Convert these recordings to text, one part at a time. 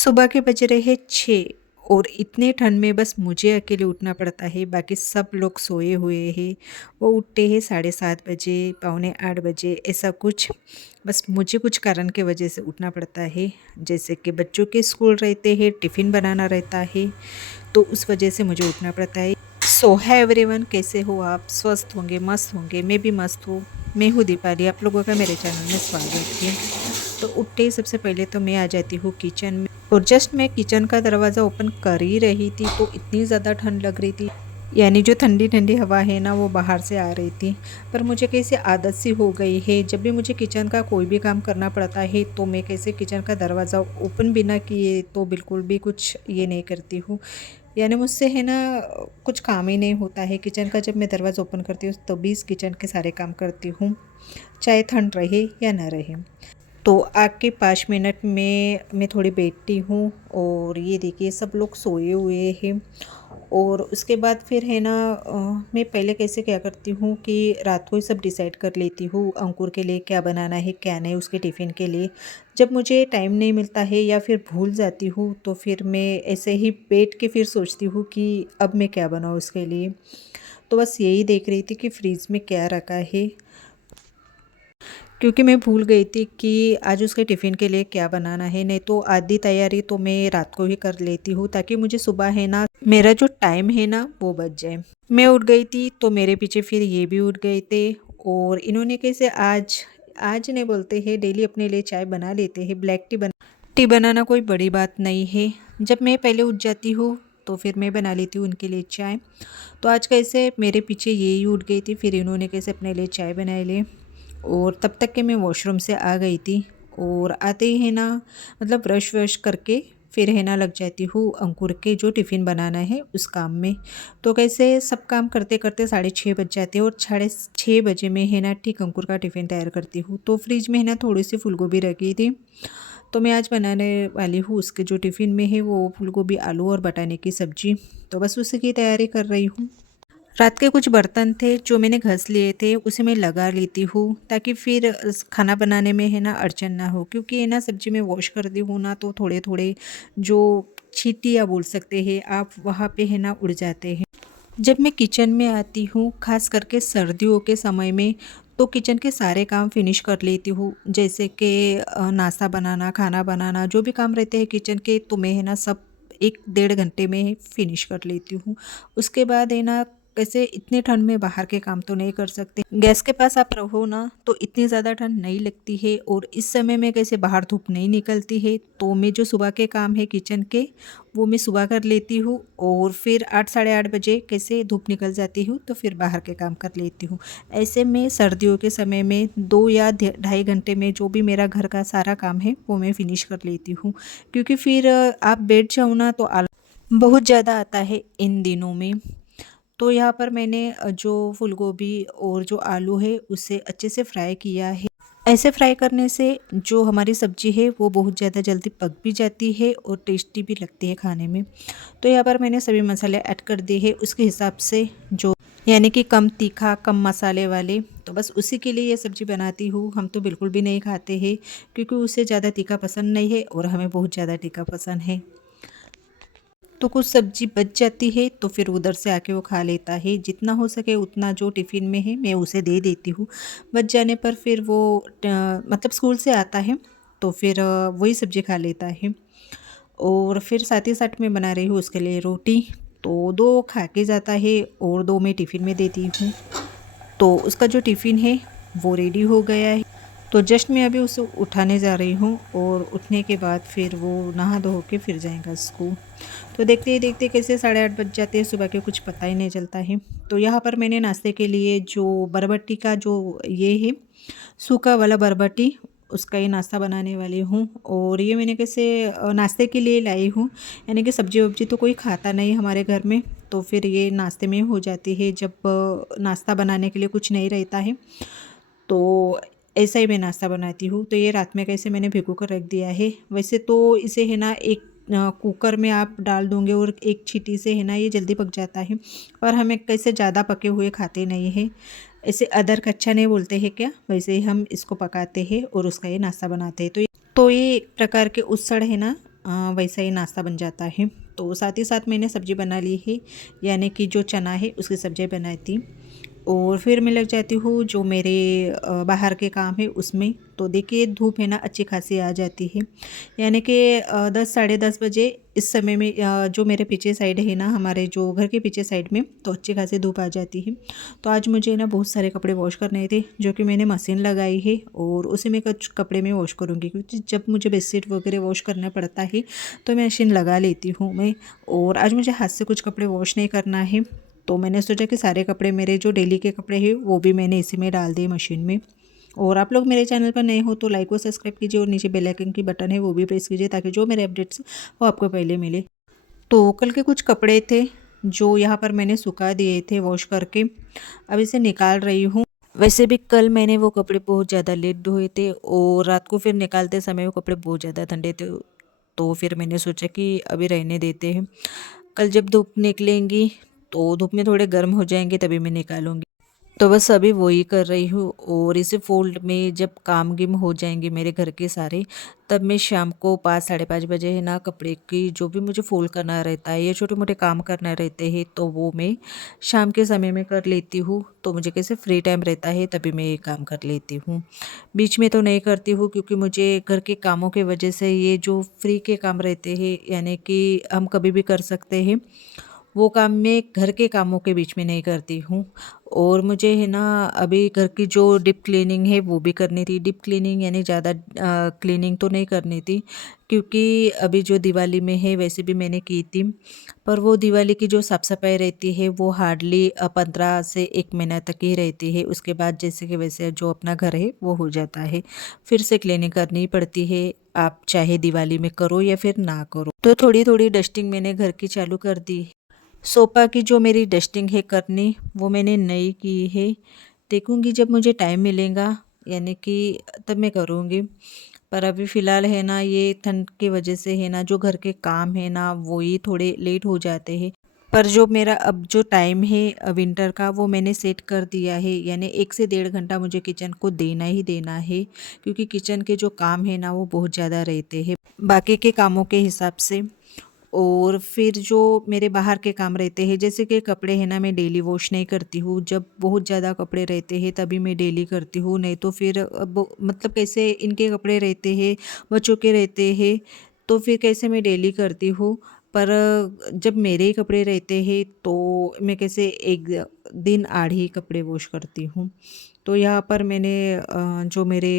सुबह के बज रहे हैं 6 और इतने ठंड में बस मुझे अकेले उठना पड़ता है, बाकी सब लोग सोए हुए हैं। वो उठते हैं 7:30 बजे, पौने 8 बजे ऐसा कुछ। बस मुझे कुछ कारण की वजह से उठना पड़ता है, जैसे कि बच्चों के स्कूल रहते हैं, टिफ़िन बनाना रहता है, तो उस वजह से मुझे उठना पड़ता है। सो है एवरीवन, कैसे हो आप? स्वस्थ होंगे, मस्त होंगे, मैं भी मस्त हूँ। मैं हूँ दीपाली, आप लोगों का मेरे चैनल में स्वागत है। तो उठते ही सबसे पहले तो मैं आ जाती हूँ किचन में और जस्ट मैं किचन का दरवाज़ा ओपन कर ही रही थी तो इतनी ज़्यादा ठंड लग रही थी, यानी जो ठंडी ठंडी हवा है ना वो बाहर से आ रही थी। पर मुझे कैसे आदत सी हो गई है, जब भी मुझे किचन का कोई भी काम करना पड़ता है तो मैं कैसे किचन का दरवाज़ा ओपन बिना किए तो बिल्कुल भी कुछ ये नहीं करती हूँ। यानी मुझसे है ना कुछ काम ही नहीं होता है किचन का। जब मैं दरवाज़ा ओपन करती हूँ तभी इस किचन के सारे काम करती हूँ, चाहे ठंड रहे या ना रहे। तो आके 5 मिनट में मैं थोड़ी बैठती हूँ और ये देखिए सब लोग सोए हुए हैं। और उसके बाद फिर है ना मैं पहले कैसे क्या करती हूँ कि रात को ही सब डिसाइड कर लेती हूँ अंकुर के लिए क्या बनाना है क्या नहीं, उसके टिफ़िन के लिए। जब मुझे टाइम नहीं मिलता है या फिर भूल जाती हूँ तो फिर मैं ऐसे ही बैठ के फिर सोचती हूँ कि अब मैं क्या बनाऊँ उसके लिए। तो बस यही देख रही थी कि फ्रिज में क्या रखा है, क्योंकि मैं भूल गई थी कि आज उसके टिफ़िन के लिए क्या बनाना है। नहीं तो आधी तैयारी तो मैं रात को ही कर लेती हूँ ताकि मुझे सुबह है ना मेरा जो टाइम है ना वो बच जाए। मैं उठ गई थी तो मेरे पीछे फिर ये भी उठ गए थे और इन्होंने कैसे आज आज नहीं बोलते हैं, डेली अपने लिए चाय बना लेते हैं। ब्लैक टी बनाना कोई बड़ी बात नहीं है। जब मैं पहले उठ जाती हूँ तो फिर मैं बना लेती हूँ उनके लिए चाय। तो आज कैसे मेरे पीछे ये ही उठ गई थी, फिर इन्होंने कैसे अपने लिए चाय बनाई ले और तब तक के मैं वॉशरूम से आ गई थी। और आते ही है ना मतलब ब्रश वश करके फिर है ना लग जाती हूँ अंकुर के जो टिफ़िन बनाना है उस काम में। तो कैसे सब काम करते करते 6:30 बज जाते हैं और 6:30 बजे में है ना ठीक अंकुर का टिफ़िन तैयार करती हूँ। तो फ्रिज में है ना थोड़ी सी फूल गोभी रखी थी, तो मैं आज बनाने वाली हूँ उसके जो टिफ़िन में है वो फूल गोभी आलू और बटाने की सब्ज़ी। तो बस उसी की तैयारी कर रही हूँ। रात के कुछ बर्तन थे जो मैंने घस लिए थे उसे मैं लगा लेती हूँ ताकि फिर खाना बनाने में है ना अड़चन ना हो, क्योंकि है ना सब्जी में वॉश करती हूँ ना तो थोड़े थोड़े जो चींटियाँ बोल सकते हैं आप वहाँ पे है ना उड़ जाते हैं। जब मैं किचन में आती हूँ खास करके सर्दियों के समय में तो किचन के सारे काम फिनिश कर लेती हूँ, जैसे कि नाश्ता बनाना, खाना बनाना, जो भी काम रहते हैं किचन के तो मैं है ना सब 1 डेढ़ घंटे में फिनिश कर लेती हूँ। उसके बाद है ना कैसे इतने ठंड में बाहर के काम तो नहीं कर सकते। गैस के पास आप रहो ना तो इतनी ज़्यादा ठंड नहीं लगती है और इस समय में कैसे बाहर धूप नहीं निकलती है तो मैं जो सुबह के काम है किचन के वो मैं सुबह कर लेती हूँ और फिर 8 साढ़े 8 बजे कैसे धूप निकल जाती हूँ तो फिर बाहर के काम कर लेती हूँ। ऐसे में सर्दियों के समय में 2 या ढाई घंटे में जो भी मेरा घर का सारा काम है वो मैं फिनिश कर लेती हूँ, क्योंकि फिर आप बैठ जाओ ना तो बहुत ज़्यादा आता है इन दिनों में। तो यहाँ पर मैंने जो फूल गोभी और जो आलू है उसे अच्छे से फ्राई किया है। ऐसे फ्राई करने से जो हमारी सब्ज़ी है वो बहुत ज़्यादा जल्दी पक भी जाती है और टेस्टी भी लगती है खाने में। तो यहाँ पर मैंने सभी मसाले ऐड कर दिए हैं उसके हिसाब से, जो यानी कि कम तीखा कम मसाले वाले। तो बस उसी के लिए ये सब्ज़ी बनाती हूँ। हम तो बिल्कुल भी नहीं खाते हैं क्योंकि उसे ज़्यादा तीखा पसंद नहीं है और हमें बहुत ज़्यादा तीखा पसंद है। तो कुछ सब्जी बच जाती है तो फिर उधर से आके वो खा लेता है, जितना हो सके उतना जो टिफ़िन में है मैं उसे दे देती हूँ। बच जाने पर फिर वो मतलब स्कूल से आता है तो फिर वही सब्ज़ी खा लेता है। और फिर साथ ही साथ मैं बना रही हूँ उसके लिए रोटी, तो 2 खा के जाता है और 2 मैं टिफ़िन में देती हूँ। तो उसका जो टिफ़िन है वो रेडी हो गया है। तो जस्ट मैं अभी उसे उठाने जा रही हूँ और उठने के बाद फिर वो नहा धो के फिर जाएगा स्कूल। तो देखते ही देखते कैसे 8:30 बज जाते हैं सुबह के, कुछ पता ही नहीं चलता है। तो यहाँ पर मैंने नाश्ते के लिए जो बरबट्टी का जो ये है सूखा वाला बरबट्टी, उसका ये नाश्ता बनाने वाली हूँ। और ये मैंने कैसे नाश्ते के लिए लाई हूँ, यानी कि सब्जी वब्जी तो कोई खाता नहीं हमारे घर में, तो फिर ये नाश्ते में हो जाती है जब नाश्ता बनाने के लिए कुछ नहीं रहता है तो ऐसा ही मैं नाश्ता बनाती हूँ। तो ये रात में कैसे मैंने भिगो कर रख दिया है। वैसे तो इसे है ना एक कुकर में आप डाल दोगे और एक छींटी से है ना ये जल्दी पक जाता है, पर हमें कैसे ज़्यादा पके हुए खाते नहीं हैं। इसे अदरक अच्छा नहीं बोलते हैं क्या, वैसे ही हम इसको पकाते हैं और उसका ये नाश्ता बनाते हैं। तो ये एक प्रकार के उस्सड़ है ना वैसा ही नाश्ता बन जाता है। तो साथ ही साथ मैंने सब्ज़ी बना ली है, यानी कि जो चना है उसकी सब्ज़ी बनाई थी। और फिर मैं लग जाती हूँ जो मेरे बाहर के काम है उसमें। तो देखिए धूप है ना अच्छी खासी आ जाती है, यानी कि 10 साढ़े 10 बजे इस समय में जो मेरे पीछे साइड है ना, हमारे जो घर के पीछे साइड में तो अच्छी खासी धूप आ जाती है। तो आज मुझे ना बहुत सारे कपड़े वॉश करने थे, जो कि मैंने मशीन लगाई है और उसी में कुछ कपड़े मैं वॉश करूँगी, क्योंकि जब मुझे बेडशीट वगैरह वॉश करना पड़ता है तो मैं मशीन लगा लेती हूँ मैं। और आज मुझे हाथ से कुछ कपड़े वॉश नहीं करना है, तो मैंने सोचा कि सारे कपड़े मेरे जो डेली के कपड़े हैं वो भी मैंने इसी में डाल दिए मशीन में। और आप लोग मेरे चैनल पर नए हो तो लाइक और सब्सक्राइब कीजिए और नीचे बेल आइकन की बटन है वो भी प्रेस कीजिए, ताकि जो मेरे अपडेट्स वो आपको पहले मिले। तो कल के कुछ कपड़े थे जो यहाँ पर मैंने सुखा दिए थे वॉश करके, अब इसे निकाल रही हूँ। वैसे भी कल मैंने वो कपड़े बहुत ज़्यादा लेट धोए थे और रात को फिर निकालते समय वो कपड़े बहुत ज़्यादा ठंडे थे, तो फिर मैंने सोचा कि अभी रहने देते हैं। कल जब धूप निकलेंगी तो धूप में थोड़े गर्म हो जाएंगे तभी मैं निकालूंगी। तो बस अभी वही कर रही हूँ। और इसे फोल्ड में जब काम गिम हो जाएंगे मेरे घर के सारे, तब मैं शाम को 5 साढ़े 5 बजे है ना कपड़े की जो भी मुझे फोल्ड करना रहता है या छोटे मोटे काम करना रहते हैं तो वो मैं शाम के समय में कर लेती हूँ। तो मुझे कैसे फ्री टाइम रहता है तभी मैं ये काम कर लेती हूँ, बीच में तो नहीं करती हूँ, क्योंकि मुझे घर के कामों की वजह से ये जो फ्री के काम रहते हैं यानी कि हम कभी भी कर सकते हैं, वो काम मैं घर के कामों के बीच में नहीं करती हूँ। और मुझे है ना अभी घर की जो डीप क्लीनिंग है वो भी करनी थी। डीप क्लीनिंग यानी ज़्यादा क्लीनिंग तो नहीं करनी थी, क्योंकि अभी जो दिवाली में है वैसे भी मैंने की थी, पर वो दिवाली की जो साफ़ सफाई रहती है वो हार्डली 15 से 1 महीना तक ही रहती है। उसके बाद जैसे कि वैसे जो अपना घर है वो हो जाता है, फिर से क्लीनिंग करनी पड़ती है, आप चाहे दिवाली में करो या फिर ना करो। तो थोड़ी थोड़ी डस्टिंग मैंने घर की चालू कर दी। सोफ़ा की जो मेरी डस्टिंग है करनी वो मैंने नई की है, देखूँगी जब मुझे टाइम मिलेगा, यानी कि तब मैं करूँगी। पर अभी फ़िलहाल है ना ये ठंड की वजह से है ना जो घर के काम है ना वो ही थोड़े लेट हो जाते हैं। पर जो मेरा अब जो टाइम है विंटर का वो मैंने सेट कर दिया है, यानी 1 से 1.5 घंटा मुझे किचन को देना ही देना है, क्योंकि किचन के जो काम है ना वो बहुत ज़्यादा रहते हैं बाकी के कामों के हिसाब से। और फिर जो मेरे बाहर के काम रहते हैं जैसे कि कपड़े हैं ना मैं डेली वॉश नहीं करती हूँ, जब बहुत ज़्यादा कपड़े रहते हैं तभी मैं डेली करती हूँ, नहीं तो फिर अब मतलब कैसे इनके कपड़े रहते हैं, बच्चों के रहते हैं, तो फिर कैसे मैं डेली करती हूँ। पर जब मेरे ही कपड़े रहते हैं तो मैं कैसे एक दिन आड़ ही कपड़े वॉश करती हूँ। तो यहाँ पर मैंने जो मेरे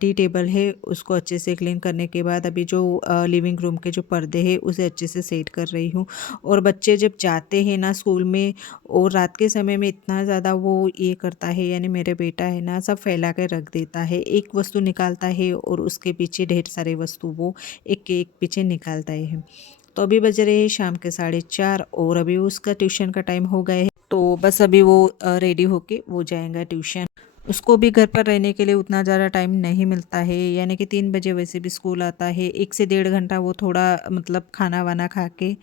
टी टेबल है उसको अच्छे से क्लीन करने के बाद अभी जो लिविंग रूम के जो पर्दे हैं उसे अच्छे से सेट कर रही हूँ। और बच्चे जब जाते हैं ना स्कूल में और रात के समय में इतना ज़्यादा वो ये करता है, यानी मेरे बेटा है ना सब फैला कर रख देता है, एक वस्तु निकालता है और उसके पीछे ढेर सारे वस्तु वो एक के एक पीछे निकालता है। तो अभी बज रहे हैं शाम के 4:30 और अभी उसका ट्यूशन का टाइम हो गया है, तो बस अभी वो रेडी होके वो जाएगा ट्यूशन। उसको भी घर पर रहने के लिए उतना ज़्यादा टाइम नहीं मिलता है, यानी कि 3 बजे वैसे भी स्कूल आता है, 1 से 1.5 घंटा वो थोड़ा मतलब खाना वाना खा के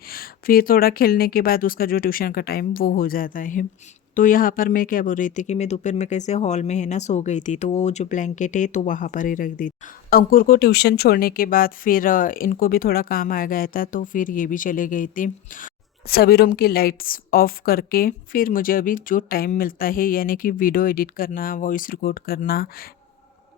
फिर थोड़ा खेलने के बाद उसका जो ट्यूशन का टाइम वो हो जाता है। तो यहाँ पर मैं क्या बोल रही थी कि मैं दोपहर में कैसे हॉल में है ना सो गई थी, तो वो जो ब्लैंकेट है तो वहाँ पर ही रख दी। अंकुर को ट्यूशन छोड़ने के बाद फिर इनको भी थोड़ा काम आ गया था तो फिर ये भी चले गए थे। सभी रूम की लाइट्स ऑफ करके फिर मुझे अभी जो टाइम मिलता है यानी कि वीडियो एडिट करना, वॉइस रिकॉर्ड करना,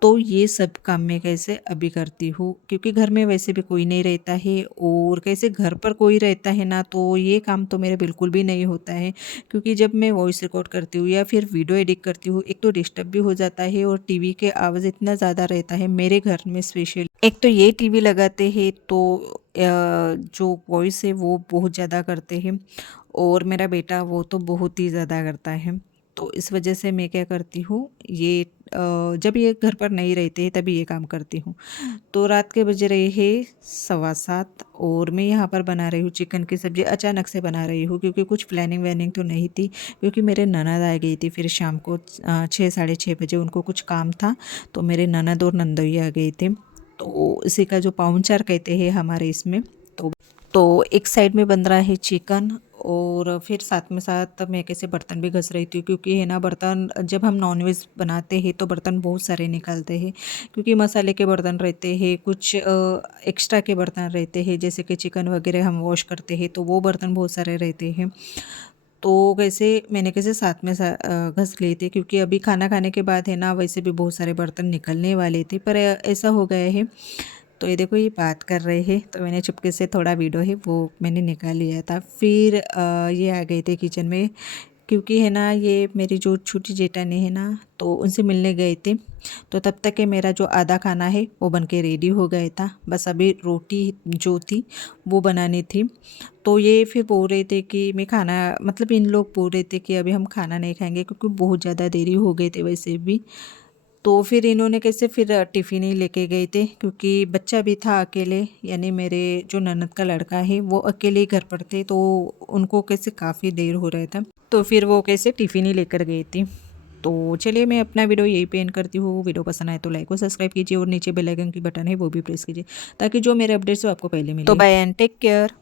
तो ये सब काम मैं कैसे अभी करती हूँ, क्योंकि घर में वैसे भी कोई नहीं रहता है और कैसे घर पर कोई रहता है ना तो ये काम तो मेरे बिल्कुल भी नहीं होता है। क्योंकि जब मैं वॉइस रिकॉर्ड करती हूँ या फिर वीडियो एडिट करती हूँ, एक तो डिस्टर्ब भी हो जाता है और टीवी के आवाज़ इतना ज़्यादा रहता है मेरे घर में स्पेशली। एक तो ये टीवी लगाते हैं तो जो वॉइस है वो बहुत ज़्यादा करते हैं और मेरा बेटा वो तो बहुत ही ज़्यादा करता है। तो इस वजह से मैं क्या करती हूँ ये जब ये घर पर नहीं रहते हैं तभी ये काम करती हूँ। तो रात के बज रहे हैं 6:15 और मैं यहाँ पर बना रही हूँ चिकन की सब्ज़ी, अचानक से बना रही हूँ क्योंकि कुछ प्लानिंग वैनिंग तो नहीं थी, क्योंकि मेरे ननद आ गई थी फिर शाम को 6 साढ़े 6 बजे उनको कुछ काम था, तो मेरे ननद और नंदोई आ गए थे। तो इसी का जो पाउंचर कहते हैं हमारे इसमें। तो एक साइड में बन रहा है चिकन और फिर साथ में साथ मैं कैसे बर्तन भी घस रही थी, क्योंकि है ना बर्तन जब हम नॉनवेज बनाते हैं तो बर्तन बहुत सारे निकलते हैं, क्योंकि मसाले के बर्तन रहते हैं, कुछ एक्स्ट्रा के बर्तन रहते हैं, जैसे कि चिकन वगैरह हम वॉश करते हैं तो वो बर्तन बहुत सारे रहते हैं। तो कैसे मैंने कैसे साथ में घस लिए थे, क्योंकि अभी खाना खाने के बाद है ना वैसे भी बहुत सारे बर्तन निकलने वाले थे, पर ऐसा हो गया है। तो ये देखो ये बात कर रहे हैं, तो मैंने चुपके से थोड़ा वीडियो है वो मैंने निकाल लिया था। फिर ये आ गए थे किचन में, क्योंकि है ना ये मेरी जो छोटी जेठानी है ना तो उनसे मिलने गए थे। तो तब तक के मेरा जो आधा खाना है वो बन के रेडी हो गया था, बस अभी रोटी जो थी वो बनानी थी। तो ये फिर बोल रहे थे कि मैं खाना मतलब इन लोग बोल रहे थे कि अभी हम खाना नहीं खाएंगे, क्योंकि बहुत ज़्यादा देरी हो गए थे वैसे भी। तो फिर इन्होंने कैसे फिर टिफ़िन ही लेके गए थे, क्योंकि बच्चा भी था अकेले, यानी मेरे जो ननद का लड़का है वो अकेले ही घर पर थे, तो उनको कैसे काफ़ी देर हो रहा था, तो फिर वो कैसे टिफ़िन ही लेकर गई थी। तो चलिए मैं अपना वीडियो यही पे एंड करती हूँ। वीडियो पसंद आए तो लाइक और सब्सक्राइब कीजिए, और नीचे बेल आइकन की बटन है वो भी प्रेस कीजिए, ताकि जो मेरे अपडेट्स हो आपको पहले मिले। तो बाय एंड टेक केयर।